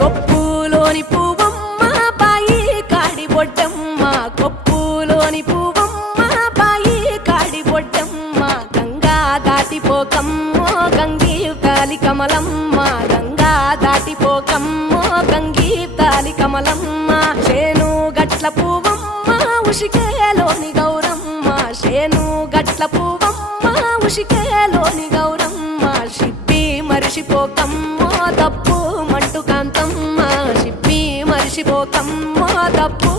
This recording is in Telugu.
కొప్పులోని పువ్వమ్మ బాయి కాడి బొడ్డమ్మ కొప్పులోని పువ్వమ్మ బాయి కాడి బొడ్డమ్మ గంగా దాటిపోకమ్మో గంగీ తాలి కమలమ్మ గంగా దాటిపోకమ్మో గంగీ తాలి కమలమ్మ శేను గట్ల పువ్వమ్మ ఉషికేలోని గౌరమ్మ శేను గట్ల పువ్వమ్మ ఉషికేలోని గౌరమ్మ షిప్పి మరిషిపోకమ్మో తప్పు మంటు కాంతమ్మ షిప్పి మరిషిపోకమ్మో తప్పు